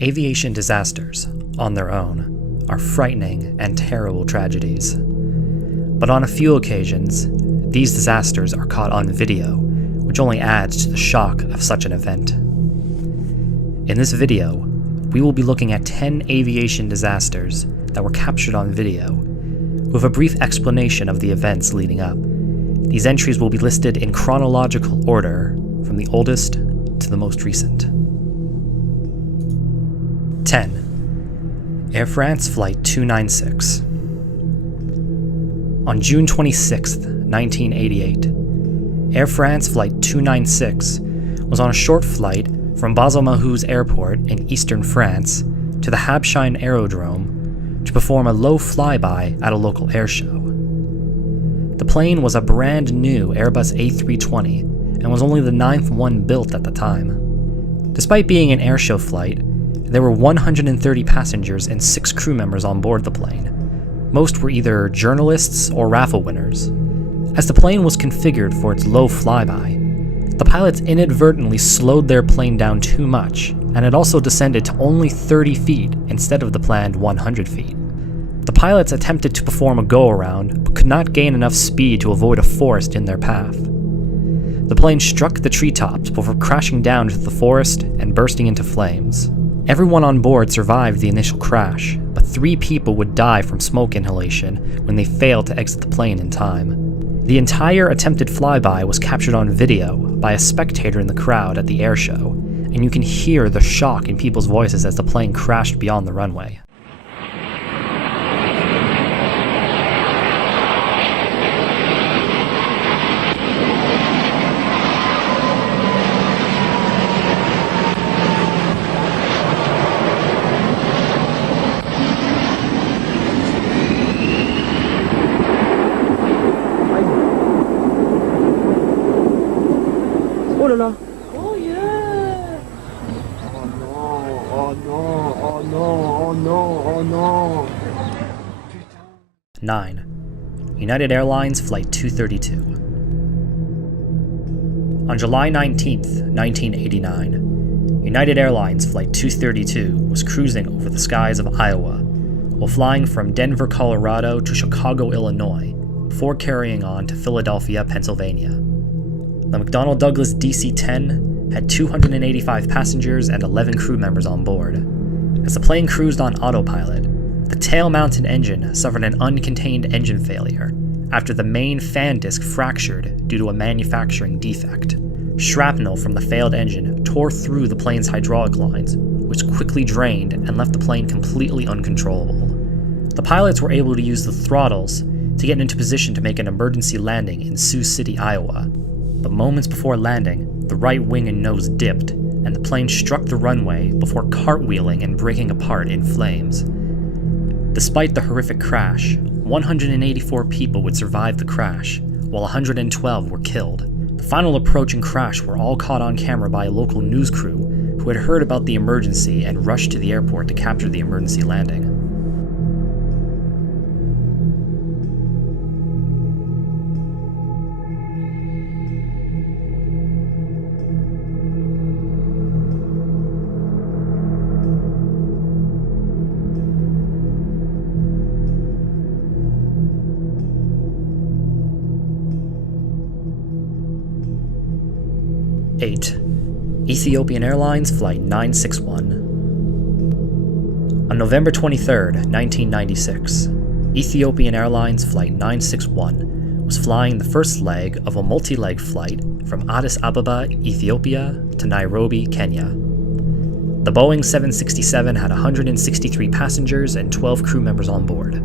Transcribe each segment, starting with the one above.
Aviation disasters, on their own, are frightening and terrible tragedies. But on a few occasions, these disasters are caught on video, which only adds to the shock of such an event. In this video, we will be looking at 10 aviation disasters that were captured on video, with a brief explanation of the events leading up. These entries will be listed in chronological order, from the oldest to the most recent. 10. Air France Flight 296. On June 26, 1988, Air France Flight 296 was on a short flight from Basel-Mahou's airport in eastern France to the Habsheim aerodrome to perform a low flyby at a local airshow. The plane was a brand new Airbus A320 and was only the 9th one built at the time. Despite being an airshow flight, there were 130 passengers and 6 crew members on board the plane. Most were either journalists or raffle winners. As the plane was configured for its low flyby, the pilots inadvertently slowed their plane down too much, and it also descended to only 30 feet instead of the planned 100 feet. The pilots attempted to perform a go-around, but could not gain enough speed to avoid a forest in their path. The plane struck the treetops before crashing down into the forest and bursting into flames. Everyone on board survived the initial crash, but 3 people would die from smoke inhalation when they failed to exit the plane in time. The entire attempted flyby was captured on video by a spectator in the crowd at the airshow, and you can hear the shock in people's voices as the plane crashed beyond the runway. Oh là là! Oh yeah! Oh no! Oh no! Oh no! Oh no! Oh no! 9. United Airlines Flight 232. On July 19, 1989, United Airlines Flight 232 was cruising over the skies of Iowa while flying from Denver, Colorado to Chicago, Illinois, before carrying on to Philadelphia, Pennsylvania. The McDonnell Douglas DC-10 had 285 passengers and 11 crew members on board. As the plane cruised on autopilot, the tail-mounted engine suffered an uncontained engine failure after the main fan disc fractured due to a manufacturing defect. Shrapnel from the failed engine tore through the plane's hydraulic lines, which quickly drained and left the plane completely uncontrollable. The pilots were able to use the throttles to get into position to make an emergency landing in Sioux City, Iowa. But moments before landing, the right wing and nose dipped, and the plane struck the runway before cartwheeling and breaking apart in flames. Despite the horrific crash, 184 people would survive the crash, while 112 were killed. The final approach and crash were all caught on camera by a local news crew who had heard about the emergency and rushed to the airport to capture the emergency landing. 8. Ethiopian Airlines Flight 961. On November 23, 1996, Ethiopian Airlines Flight 961 was flying the first leg of a multi-leg flight from Addis Ababa, Ethiopia to Nairobi, Kenya. The Boeing 767 had 163 passengers and 12 crew members on board.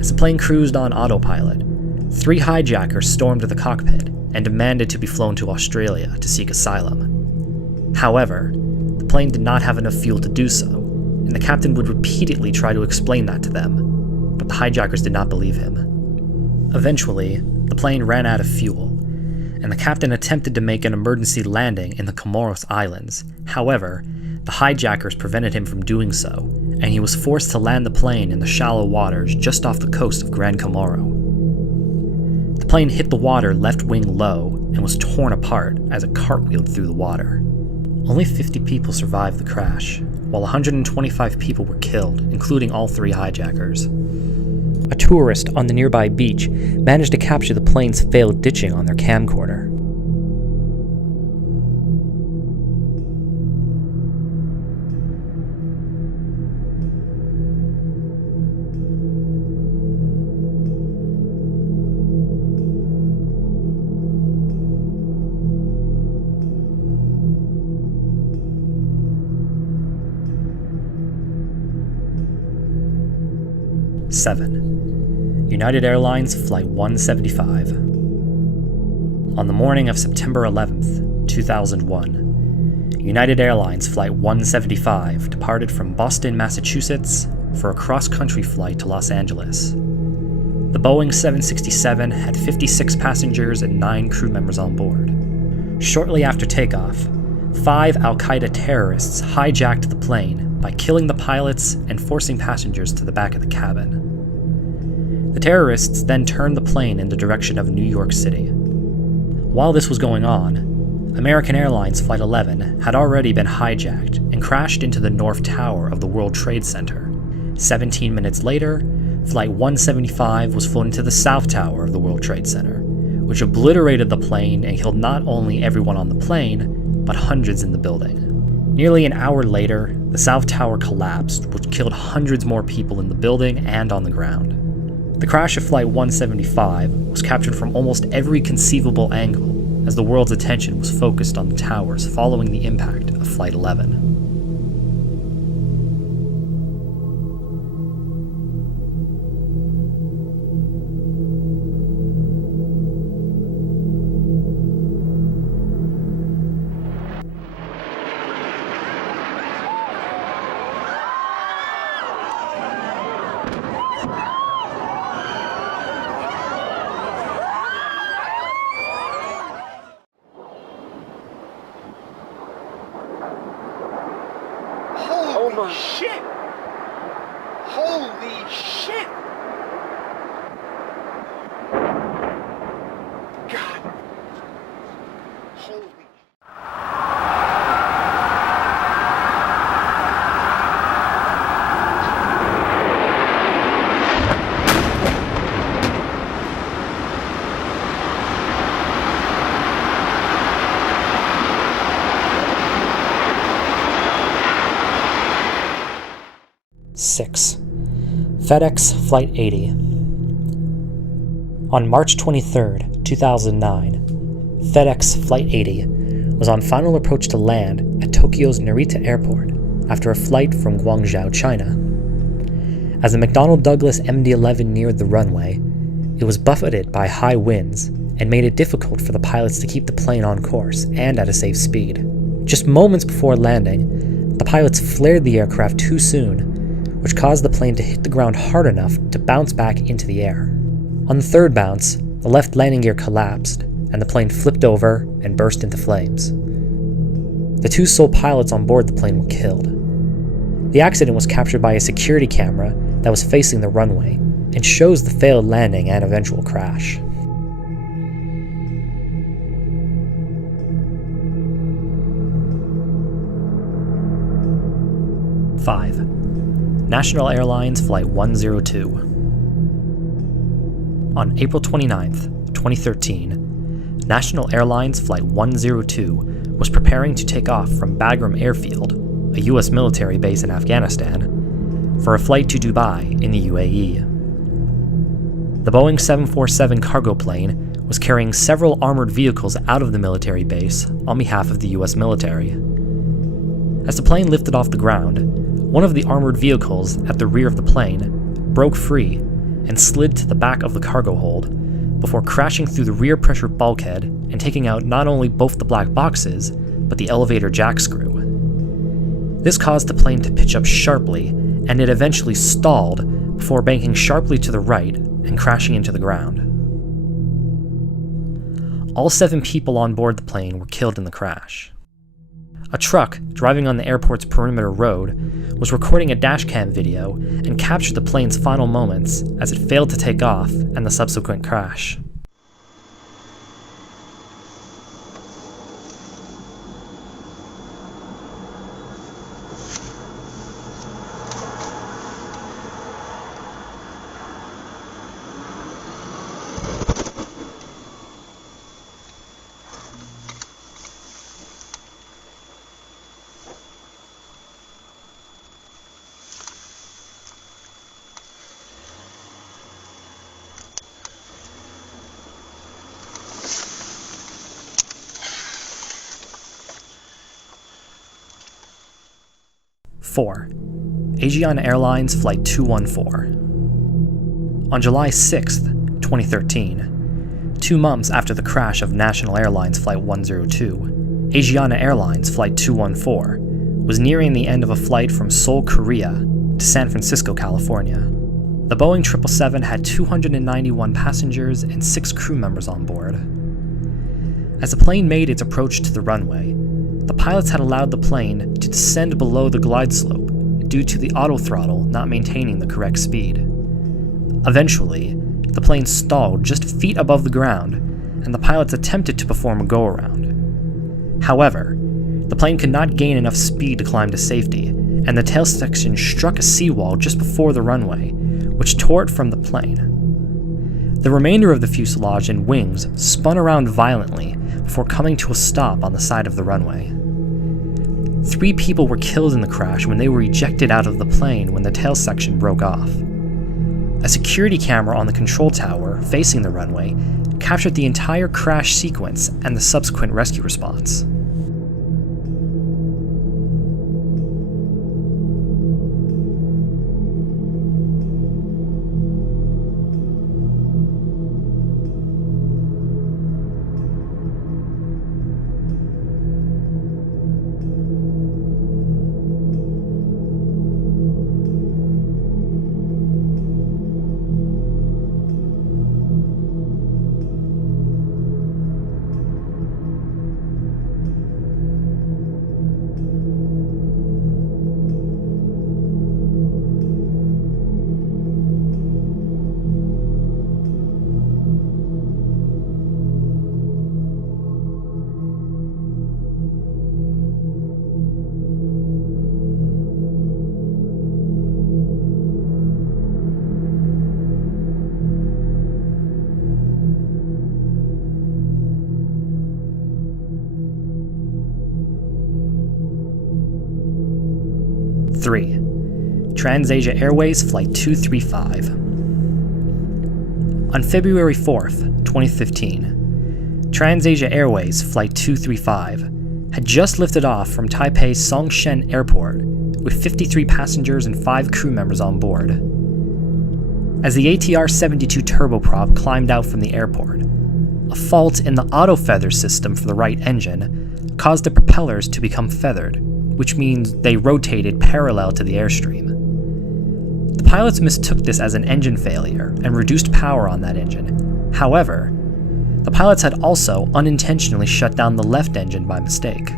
As the plane cruised on autopilot, 3 hijackers stormed the cockpit and demanded to be flown to Australia to seek asylum. However, the plane did not have enough fuel to do so, and the captain would repeatedly try to explain that to them, but the hijackers did not believe him. Eventually, the plane ran out of fuel, and the captain attempted to make an emergency landing in the Comoros Islands. However, the hijackers prevented him from doing so, and he was forced to land the plane in the shallow waters just off the coast of Gran Comoro. The plane hit the water left wing low and was torn apart as it cartwheeled through the water. Only 50 people survived the crash, while 125 people were killed, including all 3 hijackers. A tourist on the nearby beach managed to capture the plane's failed ditching on their camcorder. Seven. United Airlines Flight 175. On the morning of September 11th, 2001, United Airlines Flight 175 departed from Boston, Massachusetts for a cross-country flight to Los Angeles. The Boeing 767 had 56 passengers and 9 crew members on board. Shortly after takeoff, 5 Al-Qaeda terrorists hijacked the plane by killing the pilots and forcing passengers to the back of the cabin. The terrorists then turned the plane in the direction of New York City. While this was going on, American Airlines Flight 11 had already been hijacked and crashed into the North Tower of the World Trade Center. 17 minutes later, Flight 175 was flown into the South Tower of the World Trade Center, which obliterated the plane and killed not only everyone on the plane, but hundreds in the building. Nearly an hour later, the South Tower collapsed, which killed hundreds more people in the building and on the ground. The crash of Flight 175 was captured from almost every conceivable angle, as the world's attention was focused on the towers following the impact of Flight 11. Holy shit! Holy shit! God. Holy. Six. FedEx Flight 80. On March 23, 2009, FedEx Flight 80 was on final approach to land at Tokyo's Narita Airport after a flight from Guangzhou, China. As the McDonnell Douglas MD-11 neared the runway, it was buffeted by high winds and made it difficult for the pilots to keep the plane on course and at a safe speed. Just moments before landing, the pilots flared the aircraft too soon, which caused the plane to hit the ground hard enough to bounce back into the air. On the third bounce, the left landing gear collapsed, and the plane flipped over and burst into flames. The 2 sole pilots on board the plane were killed. The accident was captured by a security camera that was facing the runway and shows the failed landing and eventual crash. Five. National Airlines Flight 102. On April 29, 2013, National Airlines Flight 102 was preparing to take off from Bagram Airfield, a U.S. military base in Afghanistan, for a flight to Dubai in the UAE. The Boeing 747 cargo plane was carrying several armored vehicles out of the military base on behalf of the U.S. military. As the plane lifted off the ground, one of the armored vehicles at the rear of the plane broke free and slid to the back of the cargo hold before crashing through the rear pressure bulkhead and taking out not only both the black boxes, but the elevator jack screw. This caused the plane to pitch up sharply, and it eventually stalled before banking sharply to the right and crashing into the ground. All 7 people on board the plane were killed in the crash. A truck driving on the airport's perimeter road was recording a dashcam video and captured the plane's final moments as it failed to take off and the subsequent crash. 4. Aviation Airlines Flight 214. On July 6, 2013, 2 months after the crash of National Airlines Flight 102, Aviation Airlines Flight 214 was nearing the end of a flight from Seoul, Korea to San Francisco, California. The Boeing 777 had 291 passengers and 6 crew members on board. As the plane made its approach to the runway, the pilots had allowed the plane to descend below the glide slope due to the autothrottle not maintaining the correct speed. Eventually, the plane stalled just feet above the ground, and the pilots attempted to perform a go-around. However, the plane could not gain enough speed to climb to safety, and the tail section struck a seawall just before the runway, which tore it from the plane. The remainder of the fuselage and wings spun around violently before coming to a stop on the side of the runway. 3 people were killed in the crash when they were ejected out of the plane when the tail section broke off. A security camera on the control tower facing the runway captured the entire crash sequence and the subsequent rescue response. Three. TransAsia Airways Flight 235. On February 4th, 2015, TransAsia Airways Flight 235 had just lifted off from Taipei's Songshen Airport with 53 passengers and 5 crew members on board. As the ATR-72 turboprop climbed out from the airport, a fault in the auto-feather system for the right engine caused the propellers to become feathered, which means they rotated parallel to the airstream. The pilots mistook this as an engine failure and reduced power on that engine. However, the pilots had also unintentionally shut down the left engine by mistake.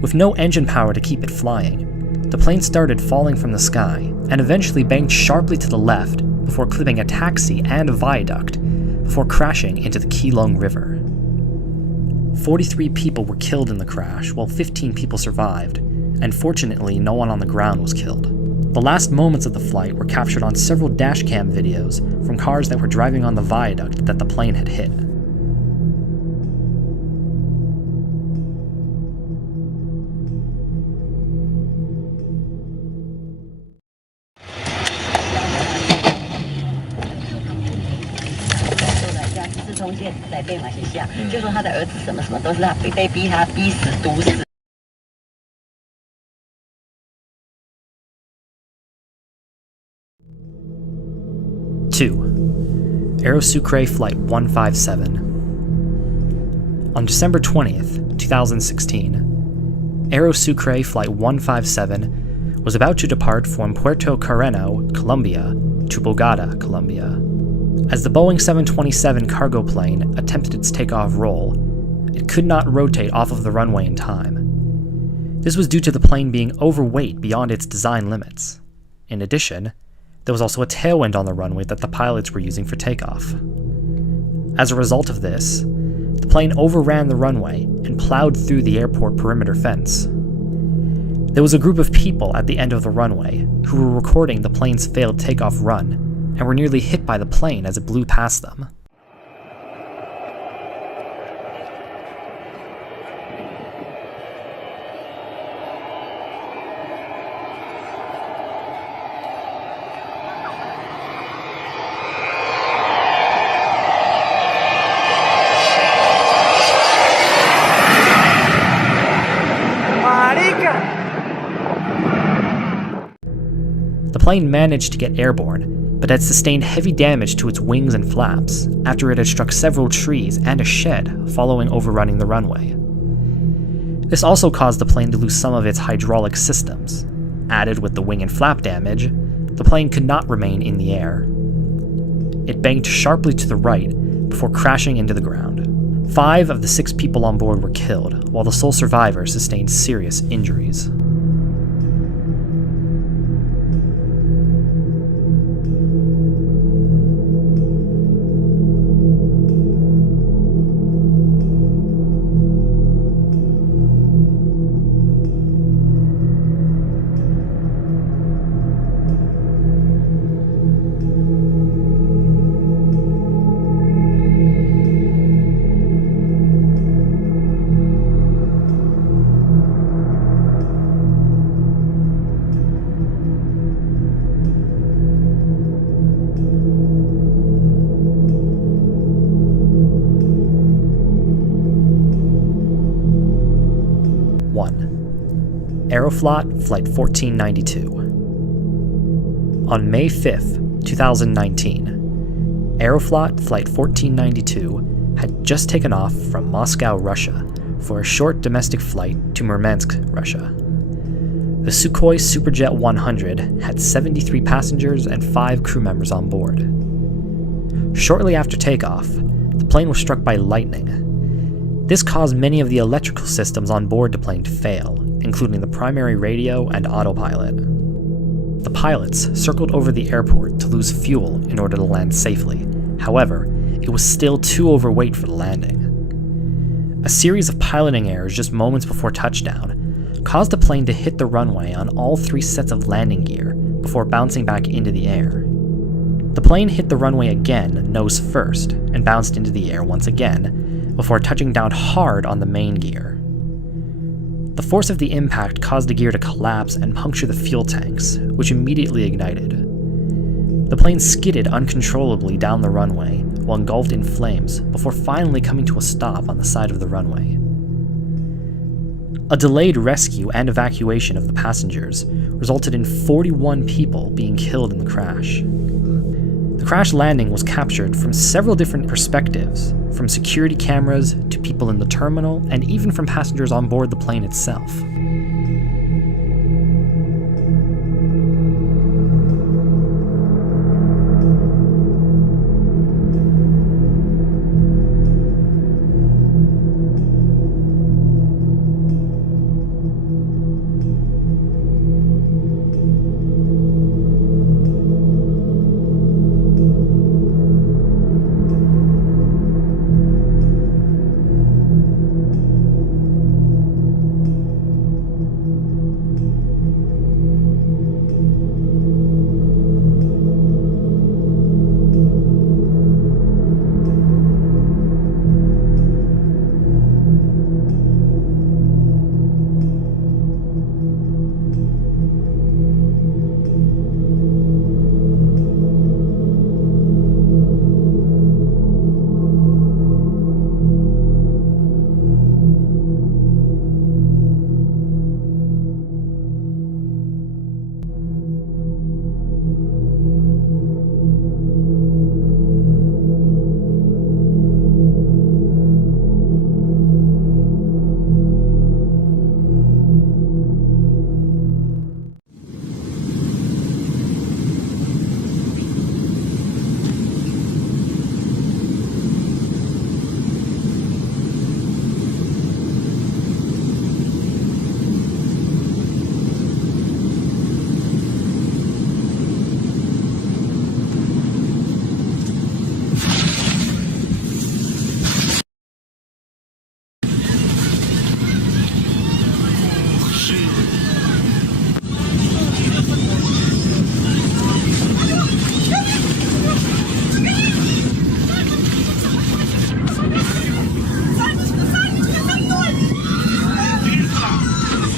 With no engine power to keep it flying, the plane started falling from the sky and eventually banked sharply to the left before clipping a taxi and a viaduct before crashing into the Keelung River. 43 people were killed in the crash, while 15 people survived, and fortunately no one on the ground was killed. The last moments of the flight were captured on several dashcam videos from cars that were driving on the viaduct that the plane had hit. Two. Aerosucre Flight 157. On December 20th, 2016, Aerosucre Flight 157 was about to depart from Puerto Carreno, Colombia, to Bogota, Colombia. As the Boeing 727 cargo plane attempted its takeoff roll, it could not rotate off of the runway in time. This was due to the plane being overweight beyond its design limits. In addition, there was also a tailwind on the runway that the pilots were using for takeoff. As a result of this, the plane overran the runway and plowed through the airport perimeter fence. There was a group of people at the end of the runway who were recording the plane's failed takeoff run and were nearly hit by the plane as it blew past them. plane managed to get airborne, but had sustained heavy damage to its wings and flaps after it had struck several trees and a shed following overrunning the runway. This also caused the plane to lose some of its hydraulic systems. Added with the wing and flap damage, the plane could not remain in the air. It banked sharply to the right before crashing into the ground. 5 of the 6 people on board were killed, while the sole survivor sustained serious injuries. Aeroflot Flight 1492. On May 5, 2019, Aeroflot Flight 1492 had just taken off from Moscow, Russia, for a short domestic flight to Murmansk, Russia. The Sukhoi Superjet 100 had 73 passengers and 5 crew members on board. Shortly after takeoff, the plane was struck by lightning. This caused many of the electrical systems on board the plane to fail, including the primary radio and autopilot. The pilots circled over the airport to lose fuel in order to land safely. However, it was still too overweight for the landing. A series of piloting errors just moments before touchdown caused the plane to hit the runway on all 3 sets of landing gear before bouncing back into the air. The plane hit the runway again nose first and bounced into the air once again before touching down hard on the main gear. The force of the impact caused the gear to collapse and puncture the fuel tanks, which immediately ignited. The plane skidded uncontrollably down the runway while engulfed in flames before finally coming to a stop on the side of the runway. A delayed rescue and evacuation of the passengers resulted in 41 people being killed in the crash. The crash landing was captured from several different perspectives, from security cameras to people in the terminal, and even from passengers on board the plane itself.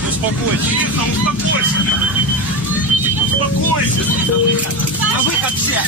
Успокойся! На выход все!